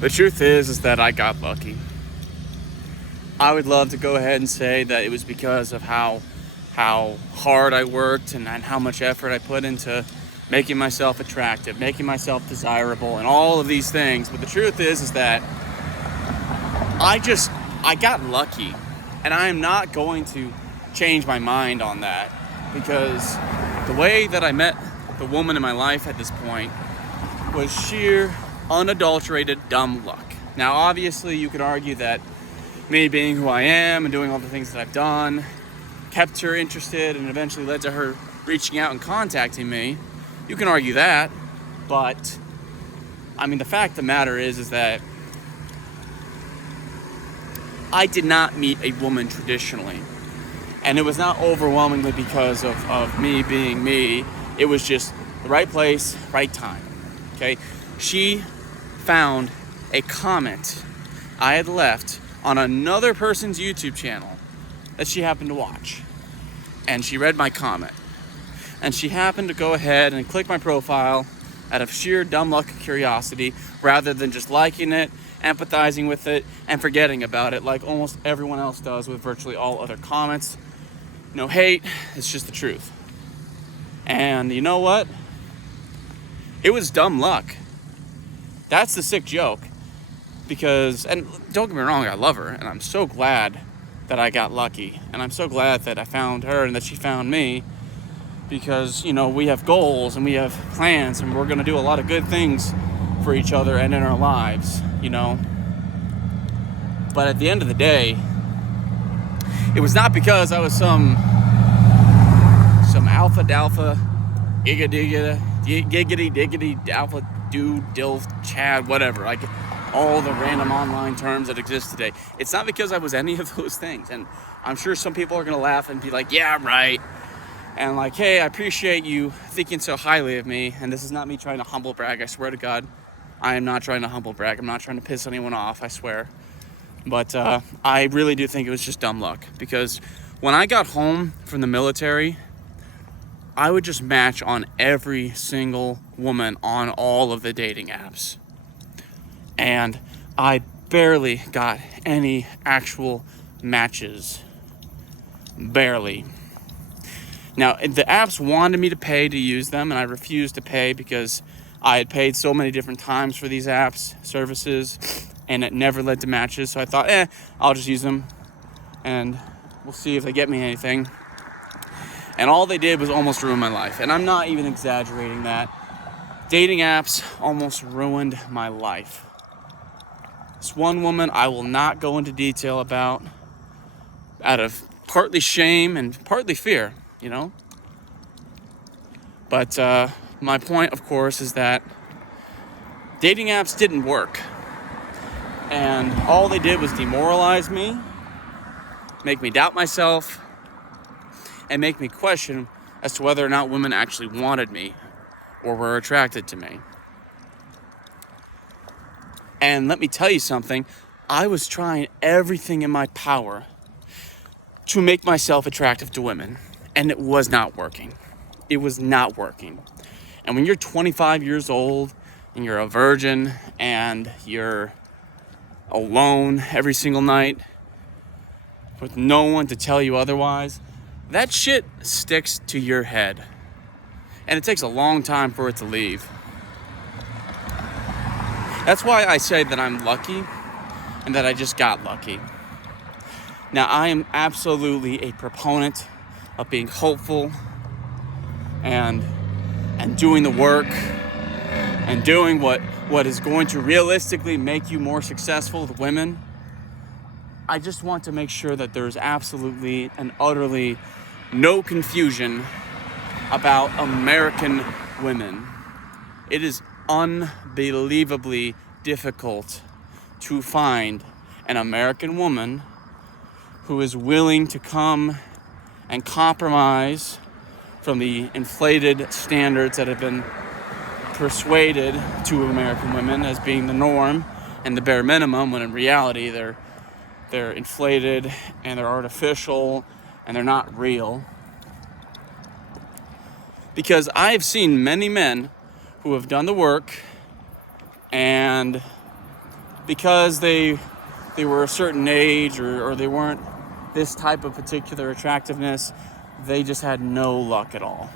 The truth is that I got lucky. I would love to go ahead and say that it was because of how hard I worked and how much effort I put into making myself attractive, making myself desirable, and all of these things. But the truth is that I got lucky, and I am not going to change my mind on that, because the way that I met the woman in my life at this point was sheer, unadulterated dumb luck. Now, obviously, you could argue that me being who I am and doing all the things that I've done kept her interested and eventually led to her reaching out and contacting me. You can argue that, but I mean, the fact of the matter is that I did not meet a woman traditionally, and it was not overwhelmingly because of me being me. It was just the right place, right time. Okay, she found a comment I had left on another person's YouTube channel that she happened to watch, and she read my comment, and she happened to go ahead and click my profile out of sheer dumb luck and curiosity, rather than just liking it, empathizing with it, and forgetting about it like almost everyone else does with virtually all other comments. No hate, it's just the truth. And you know what? It was dumb luck. That's the sick joke. Because, and don't get me wrong, I love her, and I'm so glad that I got lucky, and I'm so glad that I found her and that she found me, because, you know, we have goals and we have plans, and we're going to do a lot of good things for each other and in our lives, you know. But at the end of the day, it was not because I was some alpha dalpha giggity diggity alpha dude dilf chad whatever, like all the random online terms that exist today. It's not because I was any of those things, and I'm sure some people are gonna laugh and be like, yeah, right, and like, hey, I appreciate you thinking so highly of me, and this is not me trying to humble brag. I swear to God, I am not trying to humble brag. I'm not trying to piss anyone off, I swear. But I really do think it was just dumb luck, because when I got home from the military, I would just match on every single woman on all of the dating apps. And I barely got any actual matches. Barely. Now, the apps wanted me to pay to use them, and I refused to pay because I had paid so many different times for these apps, services, and it never led to matches. So I thought, I'll just use them, and we'll see if they get me anything. And all they did was almost ruin my life. And I'm not even exaggerating that. Dating apps almost ruined my life. This one woman I will not go into detail about, out of partly shame and partly fear, you know? But my point, of course, is that dating apps didn't work. And all they did was demoralize me, make me doubt myself, and make me question as to whether or not women actually wanted me or were attracted to me. And let me tell you something, I was trying everything in my power to make myself attractive to women, and it was not working. It was not working. And when you're 25 years old and you're a virgin and you're alone every single night with no one to tell you otherwise, that shit sticks to your head. And it takes a long time for it to leave. That's why I say that I'm lucky and that I just got lucky. Now, I am absolutely a proponent of being hopeful and doing the work and doing what is going to realistically make you more successful with women. I just want to make sure that there's absolutely and utterly no confusion about American women. It is unbelievably difficult to find an American woman who is willing to come and compromise from the inflated standards that have been persuaded to American women as being the norm and the bare minimum, when in reality they're inflated and they're artificial and they're not real. Because I've seen many men who have done the work and because they were a certain age or they weren't this type of particular attractiveness, they just had no luck at all.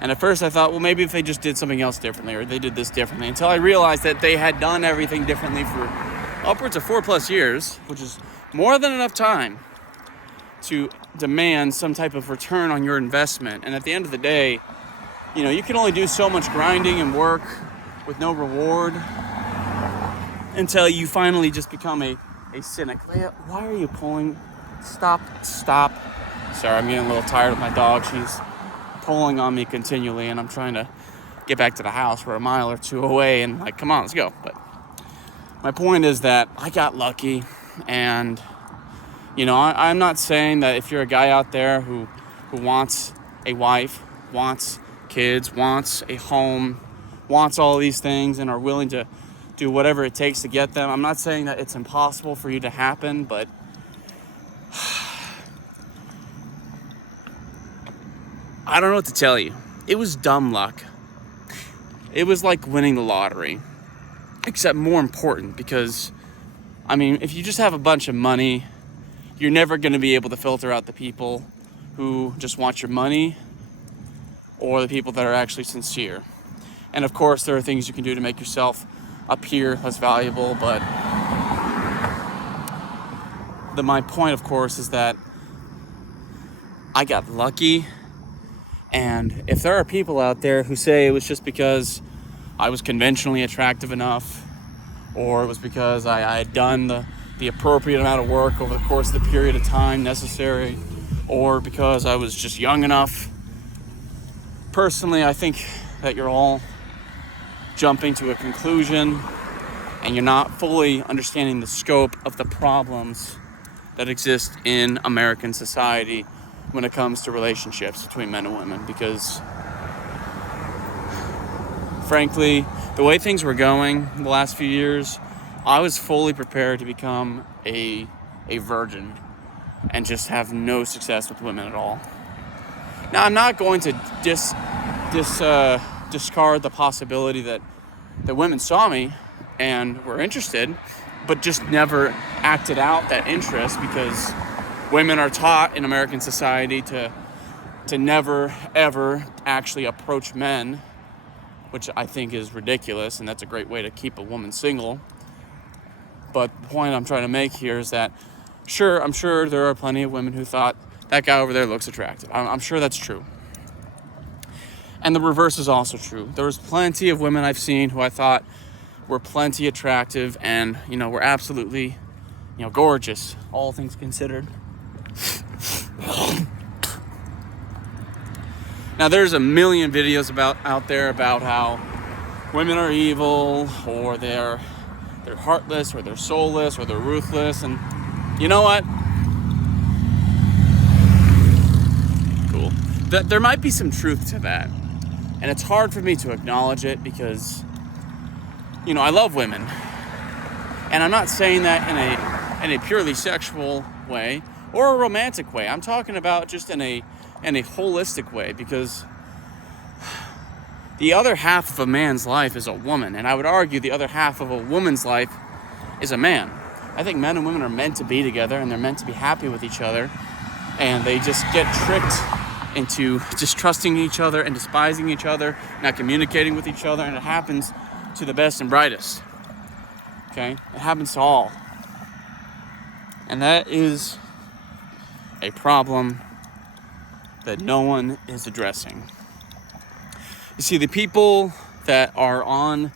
And at first I thought, well, maybe if they just did something else differently or they did this differently, until I realized that they had done everything differently for upwards of 4+ years, which is more than enough time to demand some type of return on your investment. And at the end of the day, you can only do so much grinding and work with no reward until you finally just become a cynic. Why are you pulling? Stop. Sorry, I'm getting a little tired of my dog. She's pulling on me continually, and I'm trying to get back to the house. We're a mile or two away, and come on, let's go. But my point is that I got lucky, and I'm not saying that if you're a guy out there who wants a wife, wants kids, wants a home, wants all these things, and are willing to do whatever it takes to get them, I'm not saying that it's impossible for you to happen, but I don't know what to tell you. It was dumb luck. It was like winning the lottery, except more important, because if you just have a bunch of money, you're never going to be able to filter out the people who just want your money or the people that are actually sincere. And of course, there are things you can do to make yourself appear less valuable, but my point, of course, is that I got lucky. And if there are people out there who say it was just because I was conventionally attractive enough, or it was because I had done the appropriate amount of work over the course of the period of time necessary, or because I was just young enough, personally, I think that you're all jumping to a conclusion and you're not fully understanding the scope of the problems that exist in American society when it comes to relationships between men and women. Because frankly, the way things were going the last few years, I was fully prepared to become a virgin and just have no success with women at all. Now, I'm not going to discard the possibility that women saw me and were interested, but just never acted out that interest, because women are taught in American society to never, ever actually approach men, which I think is ridiculous, and that's a great way to keep a woman single. But the point I'm trying to make here is that, I'm sure there are plenty of women who thought, that guy over there looks attractive. I'm sure that's true. And the reverse is also true. There was plenty of women I've seen who I thought were plenty attractive and, were absolutely, gorgeous, all things considered. Now, there's a million videos out there about how women are evil, or they're heartless, or they're soulless, or they're ruthless, and you know what? Cool. There might be some truth to that, and it's hard for me to acknowledge it because, I love women, and I'm not saying that in a purely sexual way or a romantic way. I'm talking about just in a holistic way, because the other half of a man's life is a woman, and I would argue the other half of a woman's life is a man. I think men and women are meant to be together, and they're meant to be happy with each other, and they just get tricked into distrusting each other and despising each other, not communicating with each other, and it happens to the best and brightest. Okay? It happens to all. And that is a problem that no one is addressing. You see, the people that are on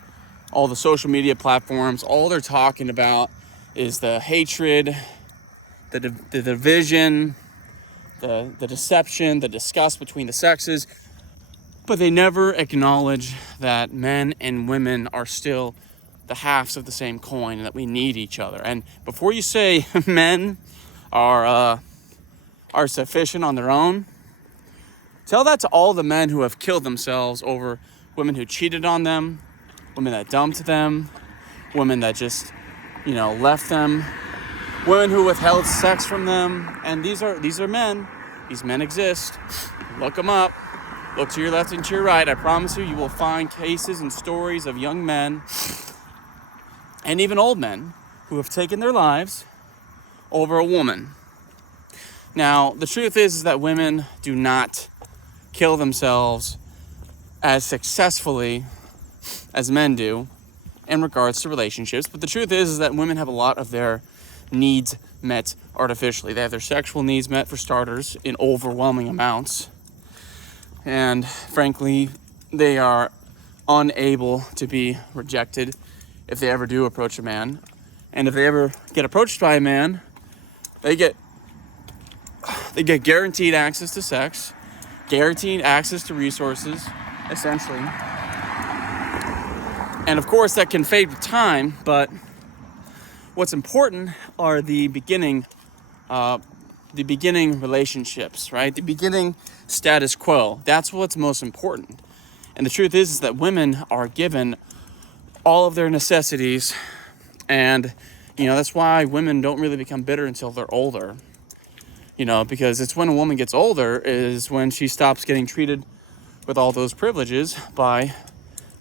all the social media platforms, all they're talking about is the hatred, the division, the deception, the disgust between the sexes, but they never acknowledge that men and women are still the halves of the same coin and that we need each other. And before you say men are sufficient on their own, tell that to all the men who have killed themselves over women who cheated on them, women that dumped them, women that just, left them, women who withheld sex from them. And these are men. These men exist. Look them up. Look to your left and to your right. I promise you will find cases and stories of young men and even old men who have taken their lives over a woman. Now, the truth is that women do not kill themselves as successfully as men do in regards to relationships. But the truth is that women have a lot of their needs met artificially. They have their sexual needs met, for starters, in overwhelming amounts. And frankly, they are unable to be rejected if they ever do approach a man. And if they ever get approached by a man, they get guaranteed access to sex, guaranteed access to resources, essentially. And of course, that can fade with time, but what's important are the beginning relationships, right? The beginning status quo. That's what's most important. And the truth is that women are given all of their necessities, and that's why women don't really become bitter until they're older. Because it's when a woman gets older is when she stops getting treated with all those privileges by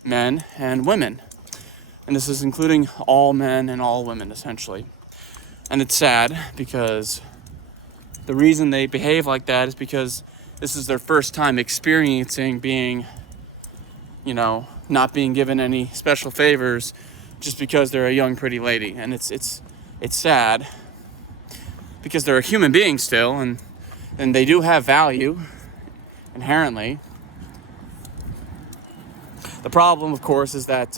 men and women. And this is including all men and all women, essentially. And it's sad because the reason they behave like that is because this is their first time experiencing being, not being given any special favors just because they're a young, pretty lady. And it's sad because they're a human being still, and they do have value inherently. The problem, of course, is that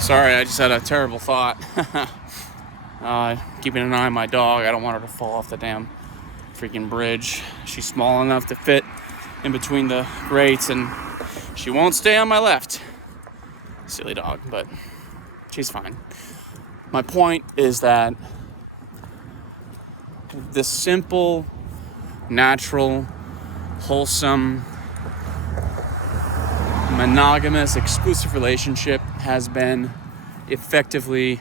sorry, I just had a terrible thought. Keeping an eye on my dog. I don't want her to fall off the damn freaking bridge. She's small enough to fit in between the grates, and she won't stay on my left. Silly dog, but she's fine. My point is that this simple, natural, wholesome, monogamous, exclusive relationship has been effectively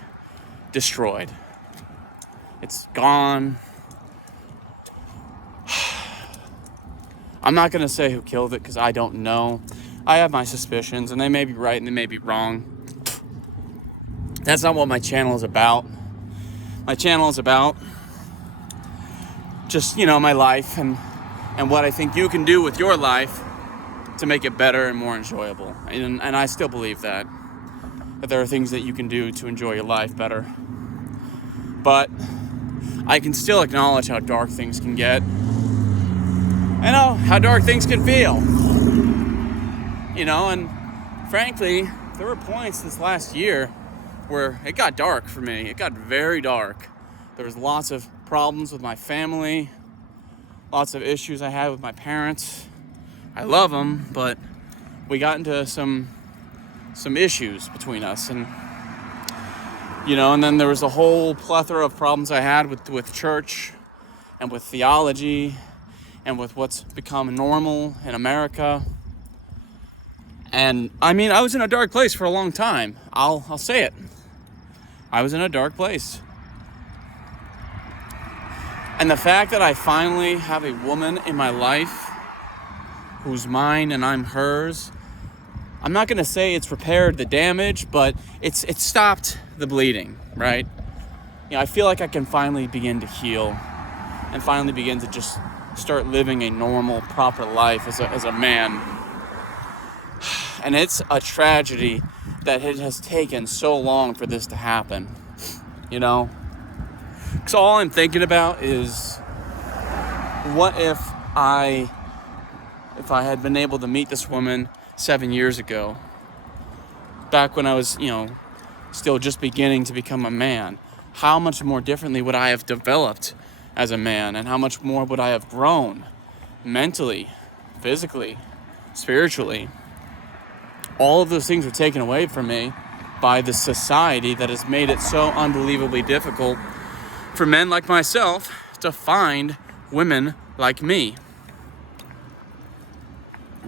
destroyed. It's gone. I'm not going to say who killed it because I don't know. I have my suspicions, and they may be right and they may be wrong. That's not what my channel is about. My channel is about just, my life and what I think you can do with your life to make it better and more enjoyable. And I still believe that there are things that you can do to enjoy your life better. But I can still acknowledge how dark things can get. I know how dark things can feel. And frankly, there were points this last year where it got dark for me. It got very dark. There was lots of problems with my family, lots of issues I had with my parents. I love them, but we got into some issues between us, and and then there was a whole plethora of problems I had with church and with theology and with what's become normal in America. And I was in a dark place for a long time. I'll say it. I was in a dark place. And the fact that I finally have a woman in my life who's mine and I'm hers, I'm not going to say it's repaired the damage, but it's stopped the bleeding, right? I feel like I can finally begin to heal and finally begin to just start living a normal, proper life as a man. And it's a tragedy that it has taken so long for this to happen, Because all I'm thinking about is, what if I had been able to meet this woman 7 years ago, back when I was, still just beginning to become a man? How much more differently would I have developed as a man, and how much more would I have grown mentally, physically, spiritually? All of those things were taken away from me by the society that has made it so unbelievably difficult for men like myself to find women like me.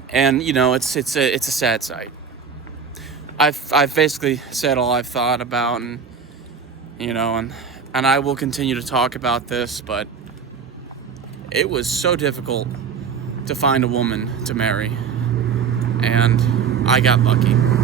And it's a sad sight. I've basically said all I've thought about, and I will continue to talk about this, but it was so difficult to find a woman to marry, and I got lucky.